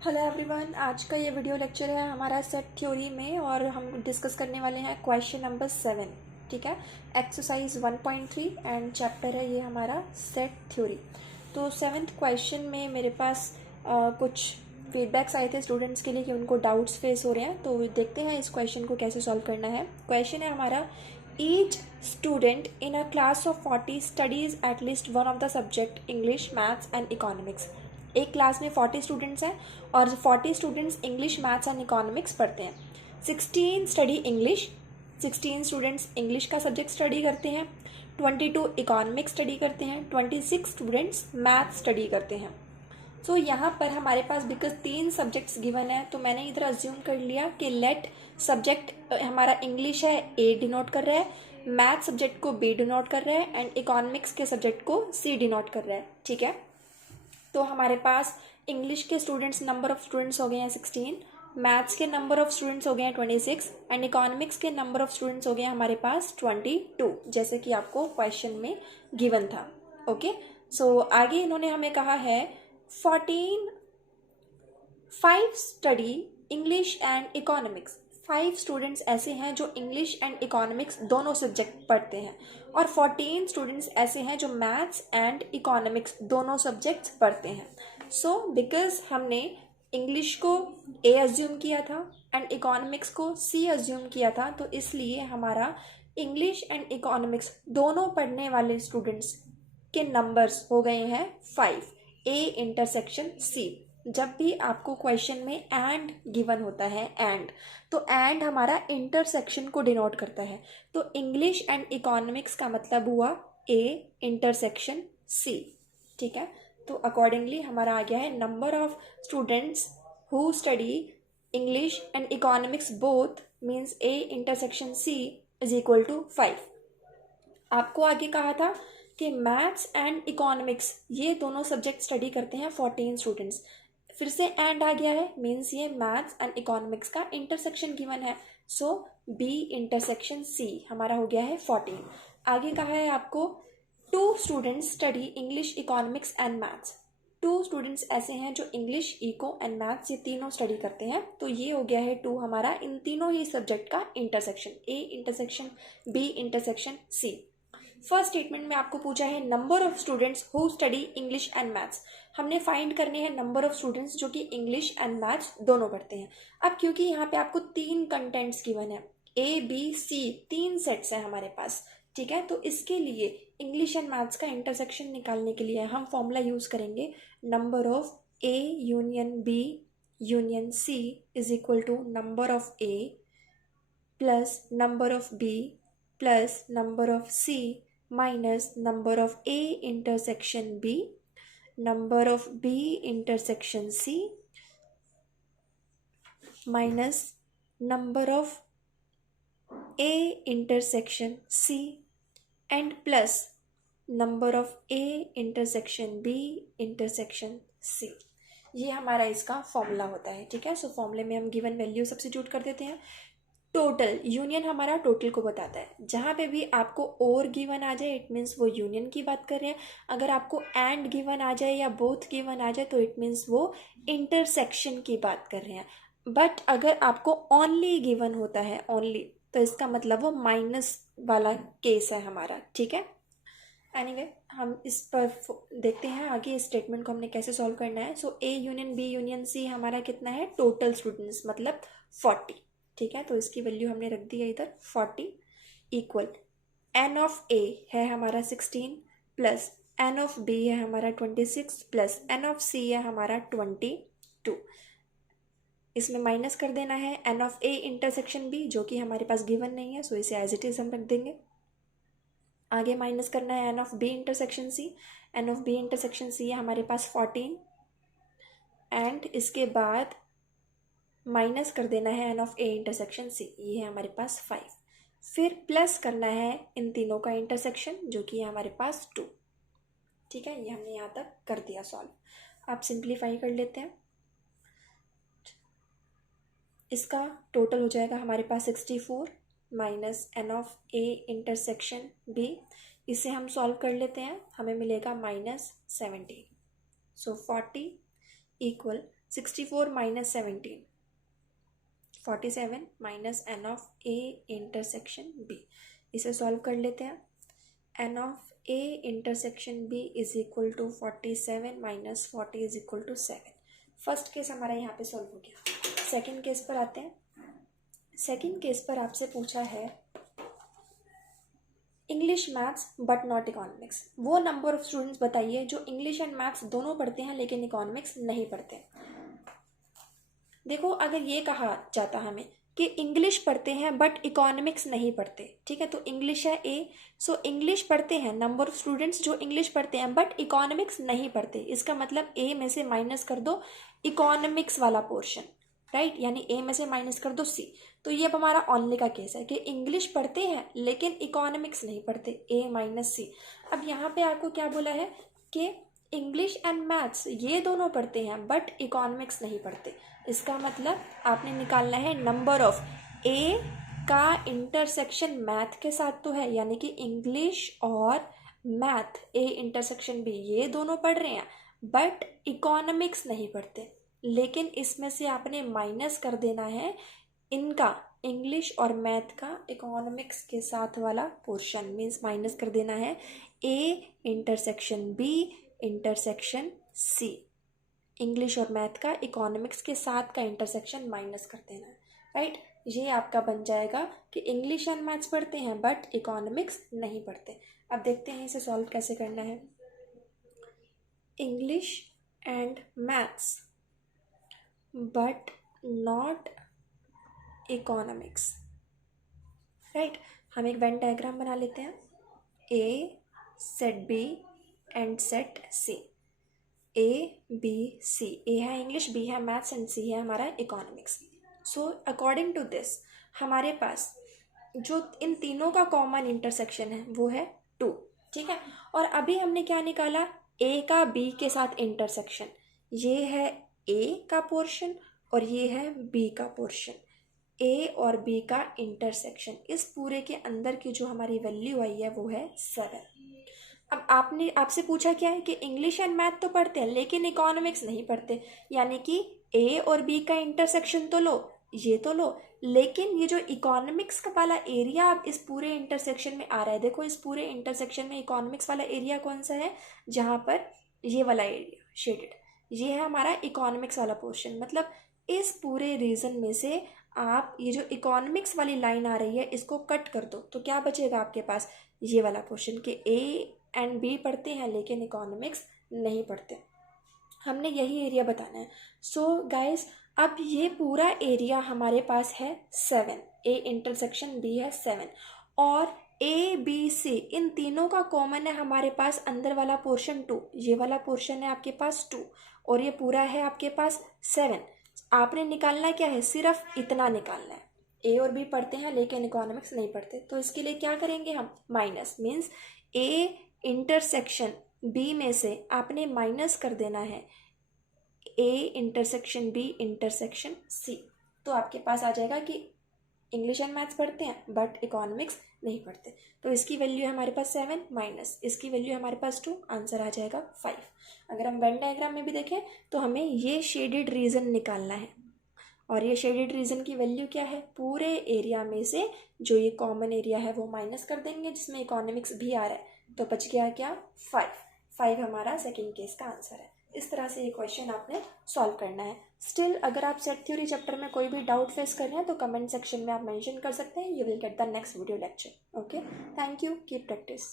Hello everyone, आज का ये वीडियो लेक्चर है हमारा सेट थ्योरी में और हम डिस्कस करने वाले हैं क्वेश्चन नंबर 7। ठीक है, एक्सरसाइज 1.3 एंड चैप्टर है ये हमारा सेट थ्योरी। तो 7th क्वेश्चन में मेरे पास कुछ फीडबैक्स आए थे स्टूडेंट्स के लिए कि उनको डाउट्स फेस हो रहे हैं, तो देखते हैं इस क्वेश्चन को कैसे सॉल्व करना है। क्वेश्चन है हमारा, each student in a class of 40 studies at least one of the subject English, maths and economics. एक क्लास में 40 स्टूडेंट्स हैं और 40 students English, maths and economics पढ़ते हैं। 16 स्टडी इंग्लिश, 16 स्टूडेंट्स इंग्लिश का सब्जेक्ट स्टडी करते हैं। 22 इकोनॉमिक्स स्टडी करते हैं। 26 स्टूडेंट्स मैथ स्टडी करते हैं। सो यहाँ पर हमारे पास बिकॉज 3 सब्जेक्ट्स गिवन है, तो मैंने इधर अज्यूम कर लिया कि लेट सब्जेक्ट हमारा इंग्लिश है ए डिनोट कर रहा है, मैथ सब्जेक्ट को बी डिनोट कर रहा है एंड इकोनॉमिक्स के सब्जेक्ट को सी डिनोट कर रहा है। ठीक है, तो हमारे पास इंग्लिश के स्टूडेंट्स, नंबर ऑफ स्टूडेंट्स हो गए हैं 16, मैथ्स के नंबर ऑफ स्टूडेंट्स हो गए हैं 26 एंड इकोनॉमिक्स के नंबर ऑफ स्टूडेंट्स हो गए हैं हमारे पास 22, जैसे कि आपको क्वेश्चन में गिवन था। ओके, सो आगे इन्होंने हमें कहा है 5 study English and economics. 5 students ऐसे हैं जो इंग्लिश एंड इकोनॉमिक्स दोनों सब्जेक्ट पढ़ते हैं और 14 स्टूडेंट्स ऐसे हैं जो मैथ्स एंड इकोनॉमिक्स दोनों सब्जेक्ट्स पढ़ते हैं। सो बिकॉज हमने इंग्लिश को ए अज्यूम किया था एंड इकोनॉमिक्स को सी अज्यूम किया था, तो इसलिए हमारा इंग्लिश एंड इकोनॉमिक्स दोनों पढ़ने वाले स्टूडेंट्स के नंबर्स हो गए हैं 5, ए इंटरसेक्शन सी। जब भी आपको क्वेश्चन में एंड गिवन होता है एंड, तो एंड हमारा इंटरसेक्शन को डिनोट करता है। तो इंग्लिश एंड इकोनॉमिक्स का मतलब हुआ ए इंटरसेक्शन सी। ठीक है, तो अकॉर्डिंगली हमारा आ गया है number of students who study English and economics both means A intersection C is equal to 5। आपको आगे कहा था कि मैथ्स एंड इकोनॉमिक्स ये दोनों सब्जेक्ट स्टडी करते हैं 14 स्टूडेंट्स। फिर से एंड आ गया है, मीन्स ये मैथ्स एंड इकोनॉमिक्स का इंटरसेक्शन गिवन है। सो बी इंटरसेक्शन सी हमारा हो गया है 14। आगे कहा है आपको 2 students study English, economics and maths. 2 students ऐसे हैं जो इंग्लिश, इको एंड मैथ्स ये तीनों स्टडी करते हैं, तो ये हो गया है 2 हमारा इन तीनों ही सब्जेक्ट का intersection, A intersection B intersection C. First statement में आपको पूछा है number of students who study English and maths. हमने फाइंड करने हैं नंबर ऑफ स्टूडेंट्स जो कि इंग्लिश एंड मैथ्स दोनों पढ़ते हैं। अब क्योंकि यहाँ पे आपको 3 कंटेंट्स गिवन है, ए बी सी 3 सेट्स हैं हमारे पास। ठीक है, तो इसके लिए इंग्लिश एंड मैथ्स का इंटरसेक्शन निकालने के लिए हम फॉर्मूला यूज करेंगे number of A union B union C is equal to number of A plus number of B plus number of C minus number of A intersection B, number of B intersection C minus number of A intersection C and plus number of A intersection B intersection C। ये हमारा इसका formula होता है। ठीक है, सो फॉर्मूले में हम गिवन वैल्यू सब्स्टिट्यूट कर देते हैं। टोटल यूनियन हमारा टोटल को बताता है। जहाँ पे भी आपको और गिवन आ जाए इट मीन्स वो यूनियन की बात कर रहे हैं। अगर आपको एंड गिवन आ जाए या बोथ गिवन आ जाए तो इट मीन्स वो इंटरसेक्शन की बात कर रहे हैं। बट अगर आपको ओनली गिवन होता है ओनली, तो इसका मतलब वो माइनस वाला केस है हमारा। ठीक है, एनीवे हम इस पर देखते हैं आगे इस स्टेटमेंट को हमने कैसे सॉल्व करना है। So A union B union C हमारा कितना है, टोटल स्टूडेंट्स मतलब 40। ठीक है, तो इसकी वैल्यू हमने रख दी है इधर 40 इक्वल एन ऑफ ए है हमारा 16 प्लस एन ऑफ बी है हमारा 26 प्लस एन ऑफ सी है हमारा 22। इसमें माइनस कर देना है N of A intersection B जो कि हमारे पास गिवन नहीं है, सो इसे एज इट इज हम रख देंगे। आगे माइनस करना है N of B intersection C, N of B intersection C है हमारे पास 14 एंड इसके बाद माइनस कर देना है N of A intersection C, ये है हमारे पास 5। फिर प्लस करना है इन तीनों का इंटरसेक्शन जो कि है हमारे पास 2। ठीक है, ये हमने यहाँ तक कर दिया सॉल्व। आप सिंप्लीफाई कर लेते हैं, इसका टोटल हो जाएगा हमारे पास 64 minus N of A intersection B. इसे हम सॉल्व कर लेते हैं, हमें मिलेगा -17। So 40 equal 64 minus 17, 47 minus N of A intersection B. इसे सॉल्व कर लेते हैं। N of A intersection B is equal to 47 minus 40 is equal to 7। First case हमारा यहाँ पे सॉल्व हो गया। सेकंड केस पर आते हैं। सेकंड केस पर आपसे पूछा है English maths but not economics. वो नंबर ऑफ स्टूडेंट्स बताइए जो इंग्लिश एंड मैथ्स दोनों पढ़ते हैं लेकिन इकोनॉमिक्स नहीं पढ़ते। देखो, अगर ये कहा जाता हमें कि इंग्लिश पढ़ते हैं बट इकोनॉमिक्स नहीं पढ़ते, ठीक है, तो इंग्लिश है ए, सो इंग्लिश पढ़ते हैं, नंबर ऑफ स्टूडेंट्स जो इंग्लिश पढ़ते हैं बट इकोनॉमिक्स नहीं पढ़ते, इसका मतलब ए में से माइनस कर दो इकोनॉमिक्स वाला पोर्शन, राइट, यानी ए में से माइनस कर दो सी। तो ये अब हमारा ओनली का केस है कि इंग्लिश पढ़ते हैं लेकिन इकोनॉमिक्स नहीं पढ़ते, ए माइनस सी। अब यहाँ पे आपको क्या बोला है कि इंग्लिश एंड मैथ्स ये दोनों पढ़ते हैं बट इकोनॉमिक्स नहीं पढ़ते, इसका मतलब आपने निकालना है नंबर ऑफ ए का इंटरसेक्शन मैथ के साथ तो है, यानी कि इंग्लिश और मैथ ए इंटरसेक्शन बी ये दोनों पढ़ रहे हैं बट इकोनॉमिक्स नहीं पढ़ते, लेकिन इसमें से आपने माइनस कर देना है इनका इंग्लिश और मैथ का इकोनॉमिक्स के साथ वाला पोर्शन, मीन्स माइनस कर देना है A intersection B intersection C. English और मैथ का इकोनॉमिक्स के साथ का इंटरसेक्शन माइनस कर देना है, राइट। ये आपका बन जाएगा कि इंग्लिश एंड मैथ्स पढ़ते हैं बट इकोनॉमिक्स नहीं पढ़ते। अब देखते हैं इसे सॉल्व कैसे करना है। English and maths but not economics, right. हम एक वेन डायग्राम बना लेते हैं। A set B and set C. A B C, A है इंग्लिश, बी है मैथ्स एंड सी है हमारा economics. So according to this हमारे पास जो इन तीनों का कॉमन इंटरसेक्शन है वो है 2, ठीक है। और अभी हमने क्या निकाला, ए का बी के साथ इंटरसेक्शन, ये है ए का पोर्शन और ये है बी का पोर्शन। ए और बी का इंटरसेक्शन, इस पूरे के अंदर की जो हमारी वैल्यू आई है वो है 7। अब आपसे पूछा क्या है कि इंग्लिश एंड मैथ तो पढ़ते हैं लेकिन इकोनॉमिक्स नहीं पढ़ते, यानी कि ए और बी का इंटरसेक्शन तो लो, ये तो लो, लेकिन ये जो इकोनॉमिक्स का वाला एरिया अब इस पूरे इंटरसेक्शन में आ रहा है, देखो इस पूरे इंटरसेक्शन में इकोनॉमिक्स वाला एरिया कौन सा है, जहाँ पर ये वाला एरिया शेडेड, ये है हमारा इकोनॉमिक्स वाला पोर्शन। मतलब इस पूरे रीजन में से आप ये जो इकोनॉमिक्स वाली लाइन आ रही है इसको कट कर दो, तो क्या बचेगा आपके पास, ये वाला पोर्शन के ए एंड बी पढ़ते हैं लेकिन इकोनॉमिक्स नहीं पढ़ते। हमने यही एरिया बताना है। सो गाइस, अब ये पूरा एरिया हमारे पास है 7, ए इंटरसेक्शन बी है 7, और ए बी सी इन तीनों का कॉमन है हमारे पास अंदर वाला पोर्शन 2, ये वाला पोर्शन है आपके पास 2 और ये पूरा है आपके पास 7। आपने निकालना क्या है, सिर्फ इतना निकालना है, ए और बी पढ़ते हैं लेकिन इकोनॉमिक्स नहीं पढ़ते, तो इसके लिए क्या करेंगे हम, minus, means A intersection B में से आपने माइनस कर देना है A intersection B intersection C. तो आपके पास आ जाएगा कि इंग्लिश एंड मैथ्स पढ़ते हैं बट इकोनॉमिक्स नहीं पढ़ते, तो इसकी वैल्यू है हमारे पास 7 माइनस इसकी वैल्यू हमारे पास 2, आंसर आ जाएगा 5। अगर हम वेन डायग्राम में भी देखें तो हमें ये शेडेड रीजन निकालना है, और ये शेडेड रीजन की वैल्यू क्या है, पूरे एरिया में से जो ये कॉमन एरिया है वो माइनस कर देंगे जिसमें इकोनॉमिक्स भी आ रहा है, तो बच गया क्या, 5 हमारा सेकंड केस का आंसर है। इस तरह से ये क्वेश्चन आपने सॉल्व करना है। स्टिल अगर आप सेट थ्योरी चैप्टर में कोई भी डाउट फेस कर रहे हैं तो कमेंट सेक्शन में आप मेंशन कर सकते हैं, you will get the next video lecture. Okay, thank you, keep practice.